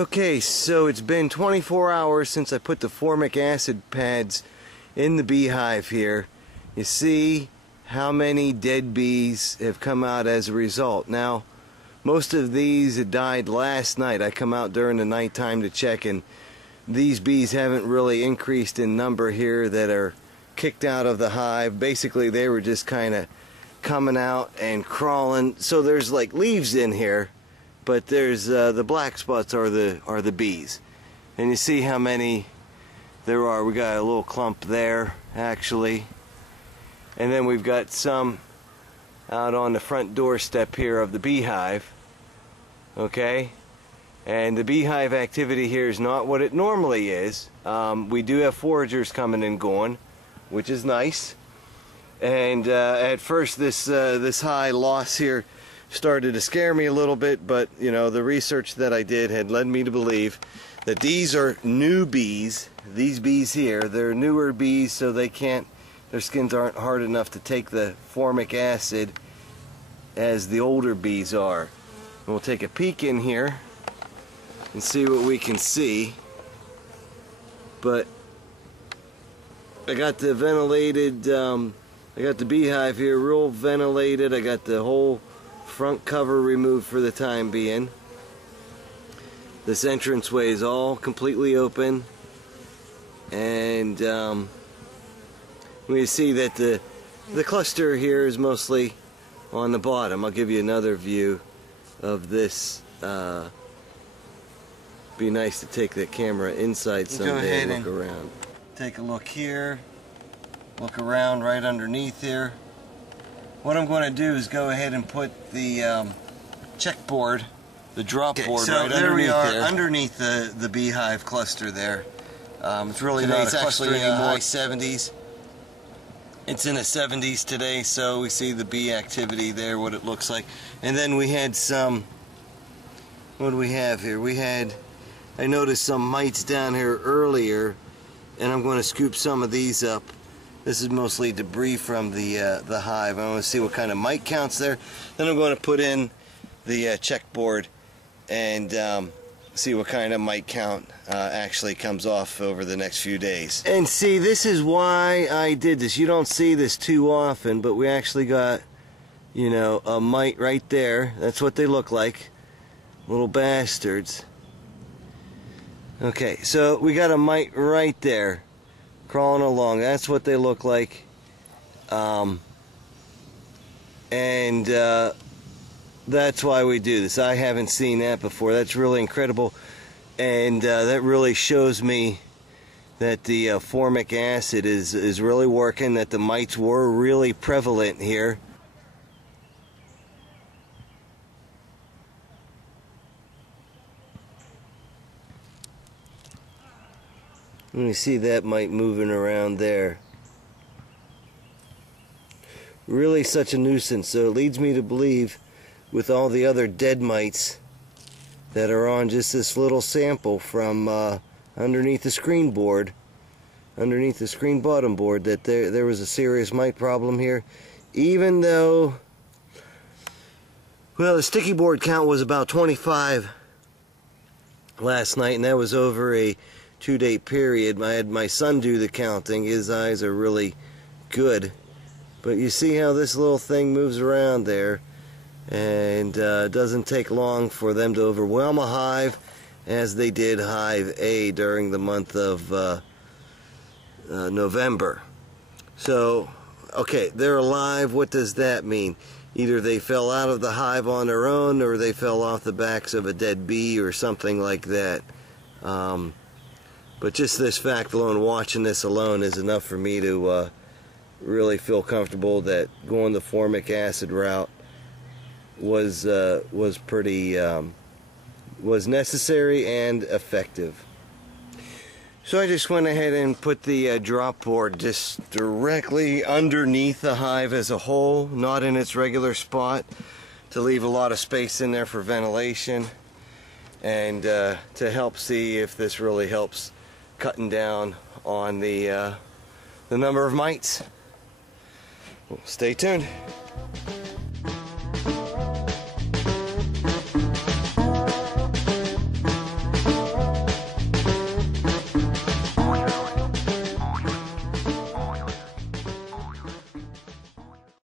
Okay, so it's been 24 hours since I put the formic acid pads in the beehive here. You see how many dead bees have come out as a result. Now, most of these had died last night. I come out during the nighttime to check, and these bees haven't really increased in number here that are kicked out of the hive. Basically, they were just kind of coming out and crawling. So there's like leaves in here, but there's the black spots are the bees, and you see how many there are. We got a little clump there actually, and then we've got some out on the front doorstep here of the beehive. Okay, and the beehive activity here is not what it normally is. We do have foragers coming and going, which is nice. And at first this high loss here started to scare me a little bit, but you know, the research that I did had led me to believe that these are new bees. These bees here, they're newer bees, so they can't, their skins aren't hard enough to take the formic acid as the older bees are. And we'll take a peek in here and see what we can see. But I got the ventilated, I got the beehive here real ventilated. I got the whole front cover removed for the time being. This entranceway is all completely open, and we see that the cluster here is mostly on the bottom. I'll give you another view of this. Be nice to take the camera inside someday and look around. Take a look here. Look around right underneath here. What I'm going to do is go ahead and put the checkboard, the drop board, right underneath there. So there we are, underneath the beehive cluster there. It's really not a cluster anymore. High 70s. It's in the 70s today, so we see the bee activity there, what it looks like. And then we had some, what do we have here? I noticed some mites down here earlier, and I'm going to scoop some of these up. This is mostly debris from the hive. I want to see what kind of mite counts there. Then I'm going to put in the checkboard and see what kind of mite count actually comes off over the next few days. And see, this is why I did this. You don't see this too often, but we actually got, you know, a mite right there. That's what they look like. Little bastards. Okay, so we got a mite right there crawling along. That's what they look like. And that's why we do this. I haven't seen that before. That's really incredible. And that really shows me that the formic acid is really working, that the mites were really prevalent here. Let me see that mite moving around there. Really such a nuisance. So it leads me to believe, with all the other dead mites that are on just this little sample from underneath the screen board, underneath the screen bottom board, that there was a serious mite problem here. Even though, well, the sticky board count was about 25 last night, and that was over a 2-day period. I had my son do the counting. His eyes are really good. But you see how this little thing moves around there, and it doesn't take long for them to overwhelm a hive, as they did hive A during the month of November. So, okay, they're alive. What does that mean? Either they fell out of the hive on their own, or they fell off the backs of a dead bee or something like that. But just this fact alone, watching this alone, is enough for me to really feel comfortable that going the formic acid route was necessary and effective. So I just went ahead and put the drop board just directly underneath the hive as a whole, not in its regular spot, to leave a lot of space in there for ventilation, and to help see if this really helps cutting down on the number of mites. Well, stay tuned.